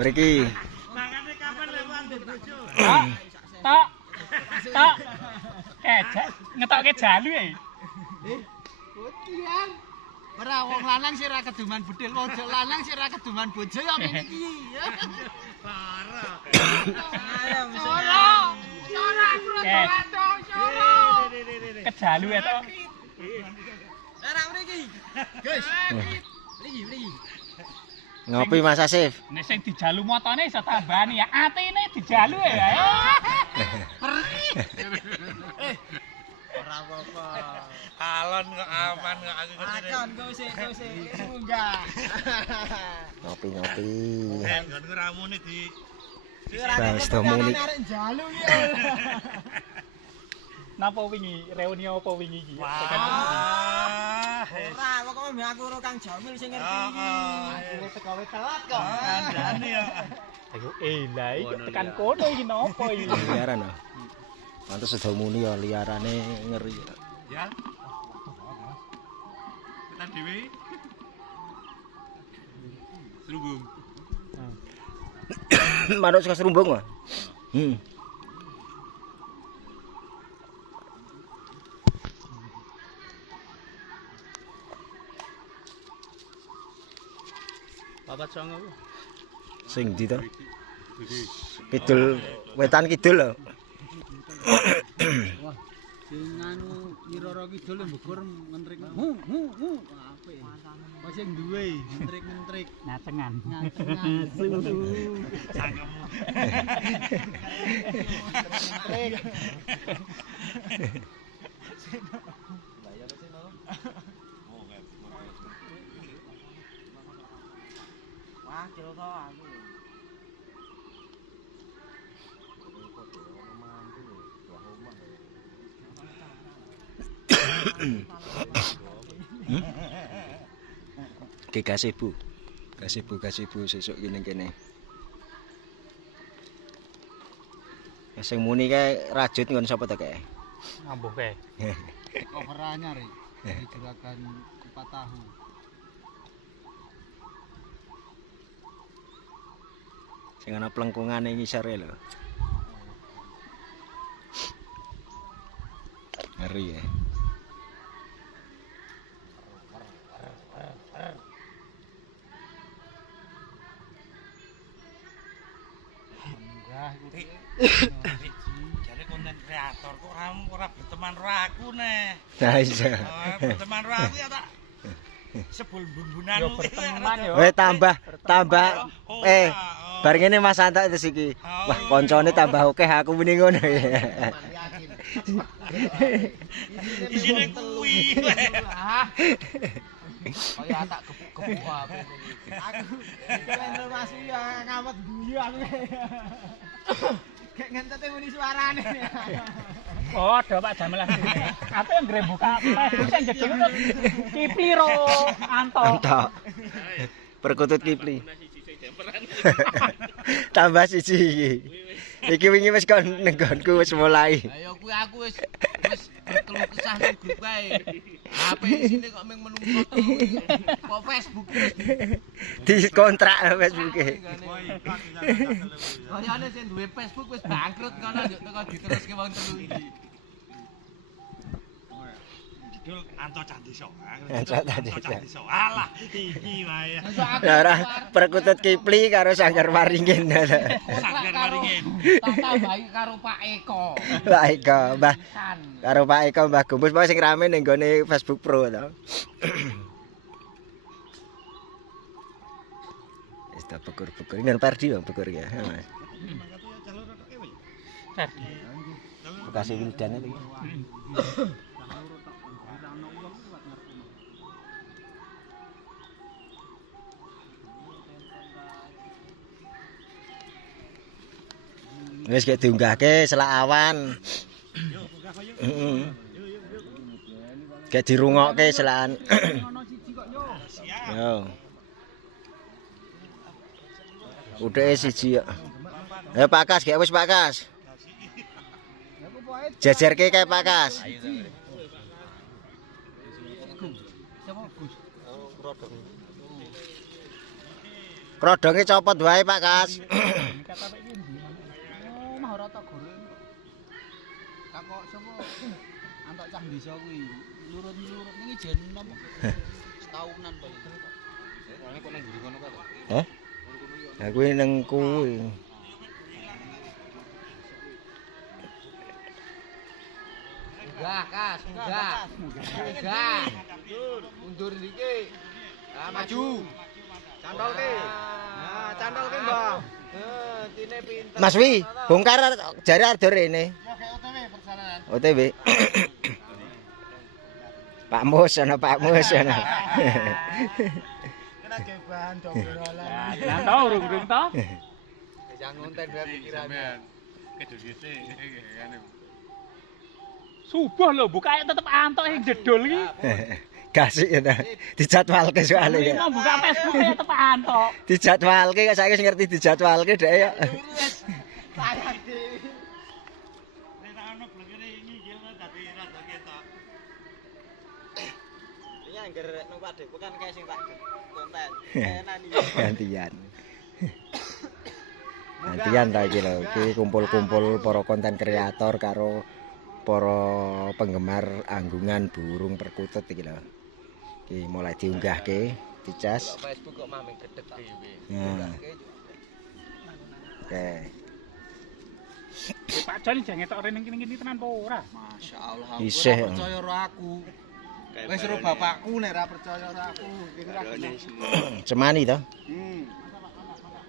Mriki. Mangane kapan lewat bojo? Tok. Tok. Ngetokke jalu e. Kotian. Ora wong lanang sing ra keduman bedil, wong lanang sing ra keduman bojo ya ngene iki. Parah. Ayo Sora. Sora Sora. Kejalu e to. Ora mriki. Guys. Mriki. Ngopi Mas Asif. Nek sing dijalu motone iso tambani ya. Atine dijalu ya. Ora apa-apa. Alon kok aman kok aku ngene. Akon kok sik munggah. Ngopi. Nek nggonku ramune di Bang Stomoni. Arek njalu iki. Napa wingi reuni apa wingi iki? Wah. Ora, pokoke mbek aku karo Kang Jamil sing ngerti iki. Aku tegawe telat kok. Kandhane ya. Ayo lah iki tekan kono iki napa iki? Liaran ah. Pantes sedo muni ya liarane ngeri. Ya. Kita dhewe. Serubung. Manuk saka serumbung wae. Papat songo. Sing ndi to? Kidul wetan kidul lho. Wah, sing anu Wirara Kidul mbukur ngentrik. Apik. Kok sing duwe ngentrik-ngentrik. Ngacengan. Sangkemu. Wah, kira to aku. Ki Gasibu sesuk kene. Sing muni kae rajut ngon sapa to kae? Ambuh kae. Cover anyar iki. Gerakan 4 tahu. Sing ana plengkungane ngisore lho. Ngeri ya. Jare konten kreator kok ora berteman karo aku neh. Nah iya. Berteman karo aku ya tak sebul bumbunan. Yo berteman yo. Weh tambah bar ngene Mas Anto terus iki. Wah, koncone tambah akeh aku muni ngono ya. Isine kuwi. Kaya tak gebuk-gebuk aku. Aku informasi ya ngawet guyu aku. Kayak ngentete muni suarane. Oh, do Pak Jamil asline. Aku yang buka Facebook sing jadi itu Kipli ro Anto. Anto. Perkutut Kipli. Tambah siji iki. Iki wingi wis kon nenggonku wis mulai. Ayo kuwi aku wis berkeluh kesah nang grup kae. HP isine kok mung menungso terus. Kok Facebook Dikontrak Facebook-e. Kayane sing duwe Facebook wis bangkrut kono njuk teko diteruske wong telu iki. Judul Anto Candisa. Anto Candisa. Alah, iki wae. Ya ora perkutut Kipli karo Sanggar Waringin. Sanggar Waringin. Tak tambahi karo Pak Eko. Pak Eko, Mbah. Karo Pak Eko Mbah Gumus pokoke sing rame ning gone Facebook Pro to. Wis tak bukur-bukur nang Perdi ya bukur ya. Mas. Bekasi Wildan iki. Wis gek diunggahke selak awan. Heeh. Gek dirungokke selakan. Yo. Udeke siji yo. Ya Pak Kas, gek wis Pak Kas. Jajarke kae Pak Kas. Krodonge copot wae Pak Kas. Kata Pak iki ndi? Oh, mah ora tak goreng. Takok sapa? Antok cah desa kuwi. Lurut-lurut iki jen nopo? Setahunan to. Soalnya kok nang mburi kono kae. Heh? Lah kuwi nang kuwi. Munggah, Kas, munggah. Munggah. Mundur iki. Ah, maju. Cantolke. Nah, cantolke, Mbah. Tine pinter. Mas Wi, bongkar jare arep rene. OTW persalahan. OTW. Pak Mus ana Pak Mus ana. Kena gebahan dobrolan. Ya, to urung to. Jangan ngonten dhewe pikirane. Subuh lho, bukake tetep antok sing jedul iki. Kasih ya ta. Dijadwalke soalnya ya. Mau buka Facebook tetep antok. Dijadwalke kok saiki sing ngerti dijadwalke dhek ya. Sayang dhewe. Nek tak ono blengere ini gil dadi rada ketok. Ini anggar nang padepokan kae sing tak konten. Enak iki. Gantian. Gantian ta iki lho. Iki kumpul-kumpul para konten kreator karo para penggemar anggungan burung perkutut iki lho. Iki mulai diunggahke, dicas. Facebook kok maming gedeg dhewe. Nah. Oke. Pak Jon jangan ngetok rene kene tenan apa ora? Masyaallah. Isih. Ora percaya ro aku. Wis ro bapakku nek ora percaya ro aku. Iki ra Cemani to?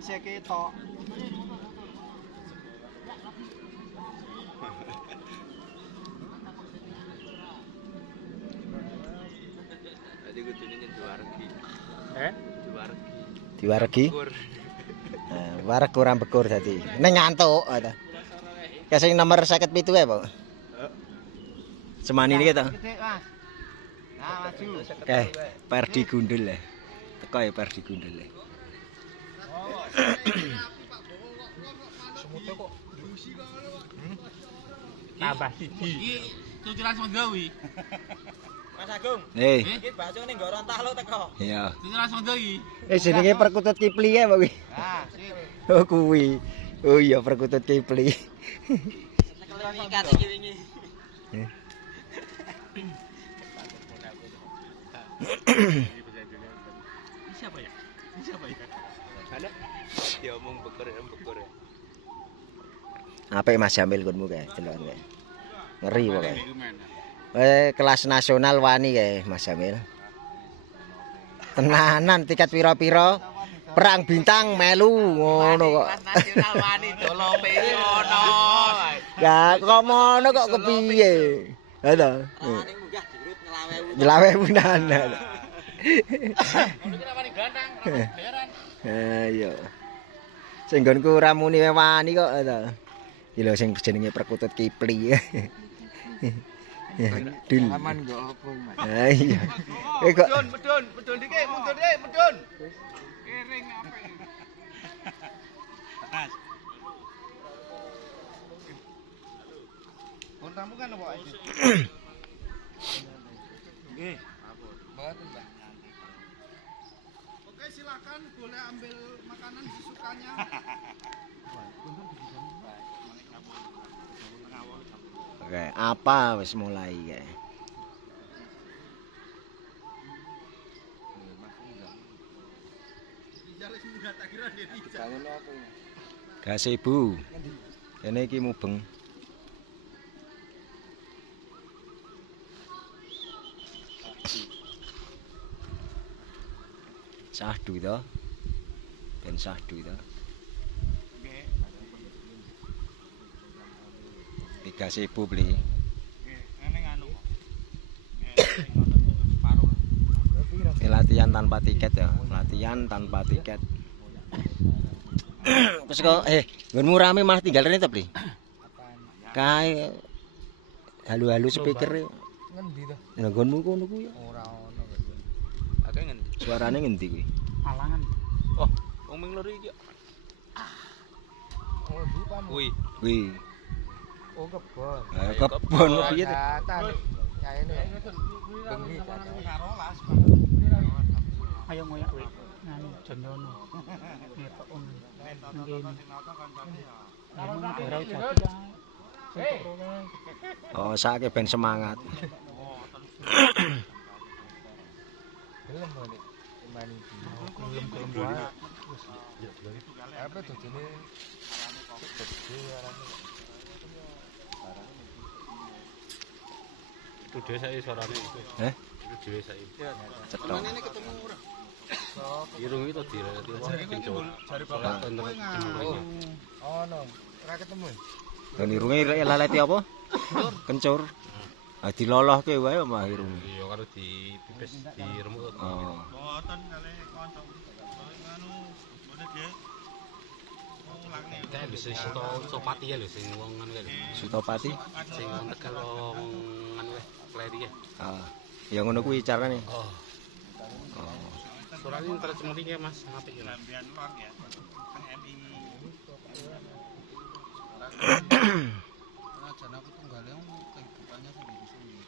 Isih ketok. Dadi kudune nyentuargi. Nyentuargi. Diwaregi. Nah, wareg ora bekur dadi. Ning ngantuk ta. Ka sing nomor 57 ae, Pak. Semani niki to. Gede, Mas. Nah, maju. Oke, Perdi Gundul ya. Teko ya Perdi Gundul ya. Semute kok. Tambah siji. Iki cucuran Sondawi. Mas Agung, Hei, iki bakso ning Gorontalo teko. iya. Cucuran Sondawi. Jenenge perkutut Kipli ya, Pak kuwi. Nah, sip. Oh kuwi. Oh iya perkutut Kipli. Sekelan ikat iki wingi. Siapa ya? Siapa ya? Ada diomong beker ya. Apik Mas Jamil kunmu kae, delokan kae. Ngeri pokoke. Kelas nasional wani kae Mas Jamil. Tenanan tiket pira-pira perang bintang melu ngono kok. Nasional wani dolope ono. Ya kok ngono kok kepiye? Ha to. Ning munggah dirut ngelawewu. Nyelawewunan. Ngono ki rawani gantang, rawani bayaran. Ayo. Sing nggonku ora muni wani kok to. Iki lho sing jenenge perkutut Kipli. Dul. Aman kok apa, Mas? Ha iya. Kok Medun dikit, mundur dik, medun. Kering apa ini? Pun tamu kan apa aja? Nggih. Mboten, Mbak. Oke, silakan boleh ambil makanan sesukanya. Oke, apa wis mulai kae. Gazebo. Kene iki mubeng. Sahdu to. Ben sahdu to. Iki gazebo beli. Nggih, ning anu. Paruh. Ini latihan tanpa tiket ya, latihan tanpa tiket. Terus kok nggonmu rame malah tinggal rene to, Bli? Kae halu-halu speaker. Ngendi to? Lah nggonmu kono kuwi ya. Ora ono kok. Akeh ngendi? Suarane ngendi kuwi? Alangan. Oh, wong ming loro iki. Oh, di pan. Kuwi. Kuwi. Oh, kebon. Kebon piye to? Kelihatan. Ya ini. Bengi tadi. Ayo ngoyak kowe. nganu Jondono. Ngetok om. Nonton sing nonton kancane ya. Kalau daerah Jati ya. Oh, saiki ben semangat. Apa tuh jene? Itu dhewe saiki suarane itu. Heh? Itu dhewe saiki. Cetok. Ini ketemu ora? Irung itu direlati apa? Kencur. Jare bapak Ono. Ora ketemu. Dan irunge laleti apa? Kencur. Ah dilolohke wae mah irunge. Iya karo di pipis di remuk. Oh. Boten kali kanca. Nganu boten dia. Ulangne. Kayak bisa Sopati ya lho sing wong nganu lho. Sutopati. Sing wong Tegal wong nganu Kleri ya. Ah. Ya ngono kuwi carane. Oh. Oh. Suarane tercemari ya Mas, apik ya. Lambian long ya. Teng MI. Jan aku tunggale kehidupannya sendiri-sendiri.